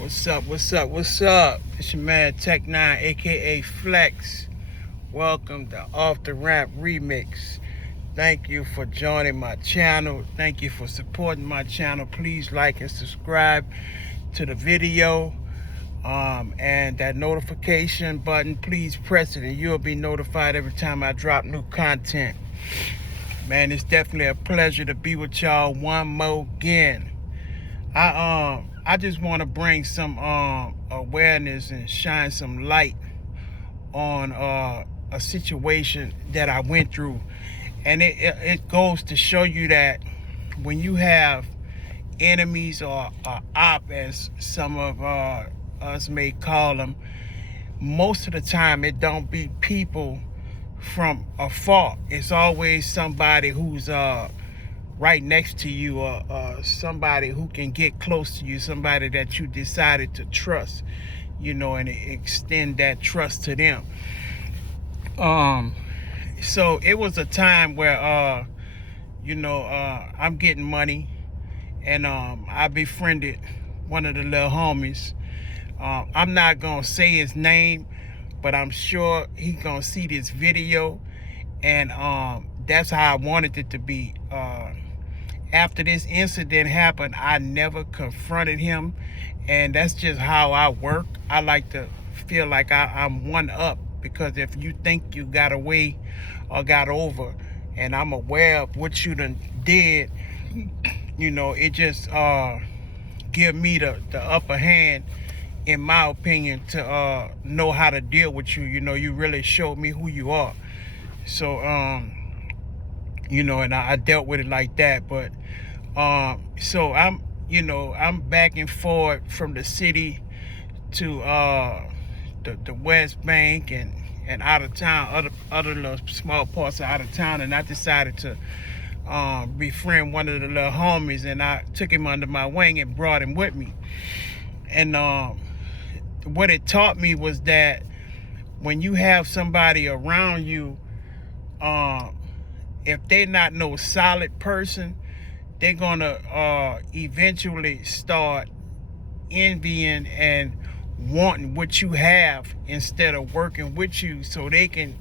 What's up? What's up? What's up? It's your man Tec9, aka Flex. Welcome to Off the Ramp Remix. Thank you for joining my channel. Thank you for supporting my channel. Please like and subscribe to the video. And that notification button, please press it and you'll be notified every time I drop new content. Man, it's definitely a pleasure to be with y'all one more again. I just want to bring some awareness and shine some light on a situation that I went through, and it goes to show you that when you have enemies or op, as some of us may call them, most of the time it don't be people from afar. It's always somebody who's right next to you, or somebody who can get close to you, somebody that you decided to trust, and extend that trust to them. So it was a time where, I'm getting money, and I befriended one of the little homies. I'm not gonna say his name, but I'm sure he gonna see this video, and that's how I wanted it to be. After this incident happened, I never confronted him, and that's just how I work. I like to feel like I'm one up, because if you think you got away or got over, and I'm aware of what you done did, it just give me the upper hand, in my opinion, to know how to deal with you. You really showed me who you are. So and I dealt with it like that. But so I'm back and forth from the city to the West Bank and out of town, other little small parts of out of town, and I decided to befriend one of the little homies, and I took him under my wing and brought him with me. And what it taught me was that when you have somebody around you, if they're not no solid person, they're gonna eventually start envying and wanting what you have, instead of working with you so they can,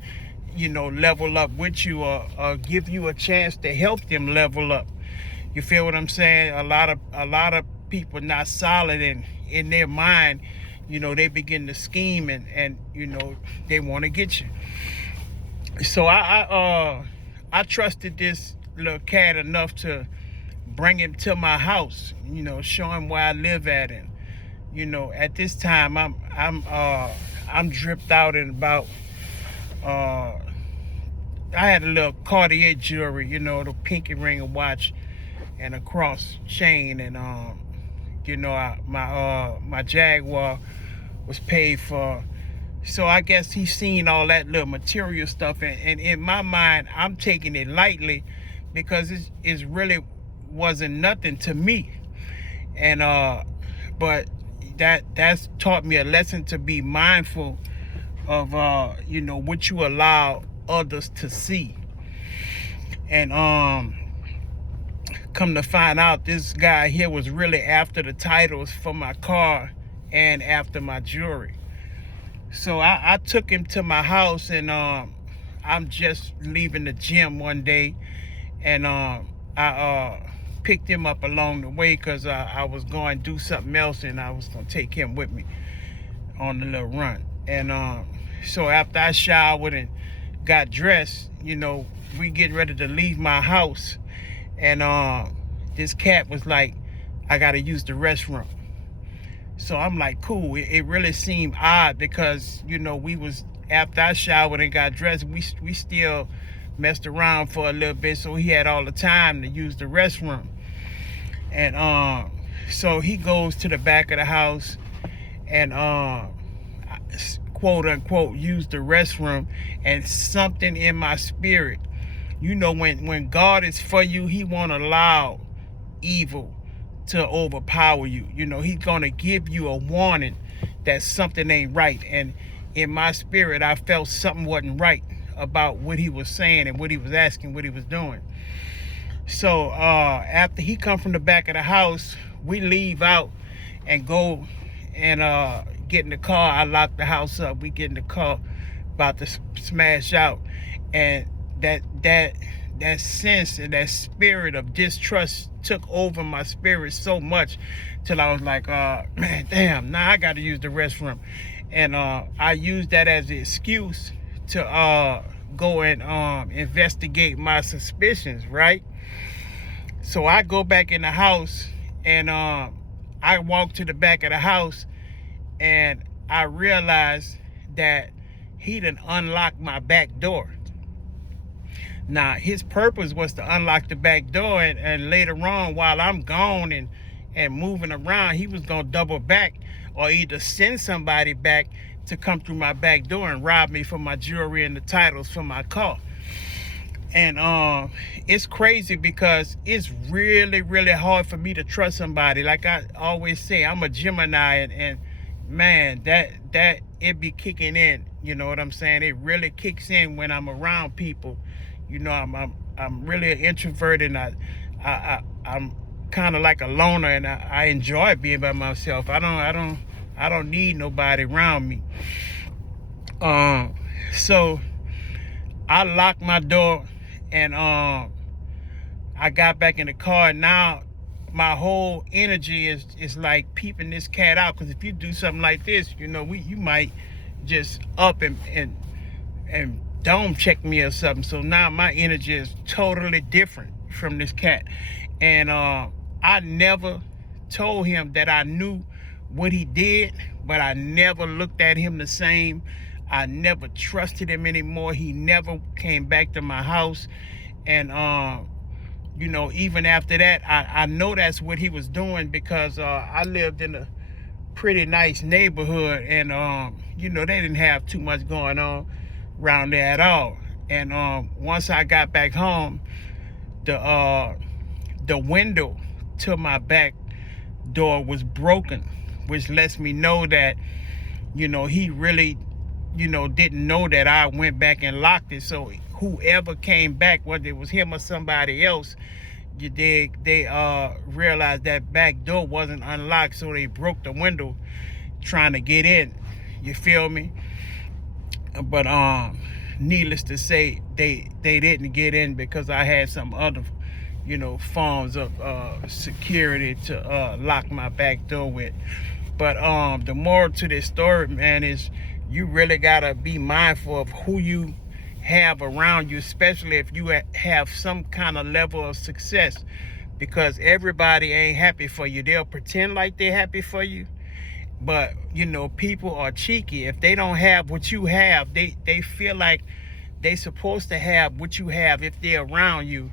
level up with you, or give you a chance to help them level up. You feel what I'm saying? A lot of people not solid in their mind. They begin to scheme, and they want to get you. So I trusted this little cat enough to bring him to my house, show him where I live at. And at this time I'm dripped out in about I had a little Cartier jewelry, the pinky ring, a watch, and a cross chain. And my Jaguar was paid for. So I guess he's seen all that little material stuff, and in my mind, I'm taking it lightly, because it really wasn't nothing to me. And but that's taught me a lesson to be mindful of what you allow others to see. And come to find out, this guy here was really after the titles for my car and after my jewelry. So I took him to my house, and I'm just leaving the gym one day, and I picked him up along the way, because I was going to do something else, and I was going to take him with me on the little run. And so after I showered and got dressed, we getting ready to leave my house, and this cat was like, I got to use the restroom. So I'm like, cool. It really seemed odd, because we was, after I showered and got dressed, we still messed around for a little bit, so he had all the time to use the restroom. And so he goes to the back of the house and quote unquote use the restroom, and something in my spirit, when God is for you, he won't allow evil to overpower you. He's gonna give you a warning that something ain't right. And in my spirit, I felt something wasn't right about what he was saying and what he was asking, what he was doing. So after he come from the back of the house, we leave out and go and get in the car. I lock the house up. We get in the car, about to smash out, and that sense and that spirit of distrust took over my spirit so much till I was like, man, damn, now I got to use the restroom. And I used that as an excuse to go and investigate my suspicions, right? So I go back in the house, and I walk to the back of the house, and I realized that he done unlocked my back door. Now, his purpose was to unlock the back door, and later on, while I'm gone and moving around, he was going to double back or either send somebody back to come through my back door and rob me for my jewelry and the titles for my car. And it's crazy because it's really, really hard for me to trust somebody. Like I always say, I'm a Gemini, and man, that it be kicking in. You know what I'm saying? It really kicks in when I'm around people. You know, I'm really an introvert, and I'm kind of like a loner, and I enjoy being by myself. I don't need nobody around me. So I locked my door, and I got back in the car. And now my whole energy is like peeping this cat out, because if you do something like this, you know, you might just up and don't check me or something. So now my energy is totally different from this cat. And I never told him that I knew what he did, but I never looked at him the same. I never trusted him anymore. He never came back to my house. And you know, even after that, I know that's what he was doing, because I lived in a pretty nice neighborhood, and you know, they didn't have too much going on around there at all. And once I got back home, the window to my back door was broken, which lets me know that, you know, he really, you know, didn't know that I went back and locked it. So whoever came back, whether it was him or somebody else, they realized that back door wasn't unlocked, so they broke the window trying to get in. You feel me? But needless to say, they didn't get in, because I had some other, you know, forms of security to lock my back door with. But the moral to this story, man, is you really gotta be mindful of who you have around you, especially if you have some kind of level of success, because everybody ain't happy for you. They'll pretend like they're happy for you, but you know, people are cheeky. If they don't have what you have, they feel like they supposed to have what you have if they're around you.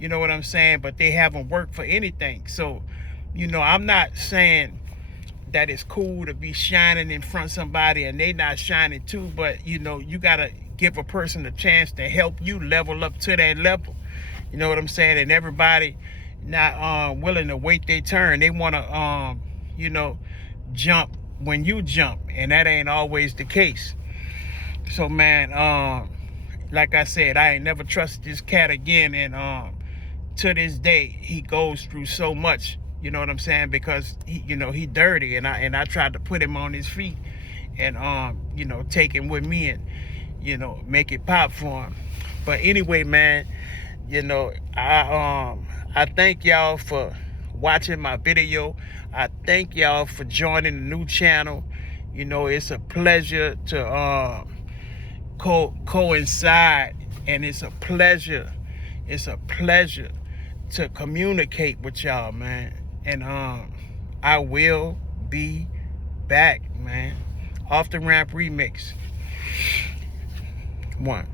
You know what I'm saying? But they haven't worked for anything. So, you know, I'm not saying that it's cool to be shining in front of somebody and they not shining too, but you know, you gotta give a person a chance to help you level up to that level. You know what I'm saying? And everybody not willing to wait their turn. They want to you know, jump when you jump, and that ain't always the case. So man, like I said, I ain't never trusted this cat again, and to this day he goes through so much. You know what I'm saying? Because he, you know, he dirty, and I tried to put him on his feet, and you know, take him with me and, you know, make it pop for him. But anyway, man, you know, I thank y'all for watching my video. I thank y'all for joining the new channel. You know, it's a pleasure to coincide, and it's a pleasure to communicate with y'all, man. And I will be back, man. Off the Ramp Remix 1.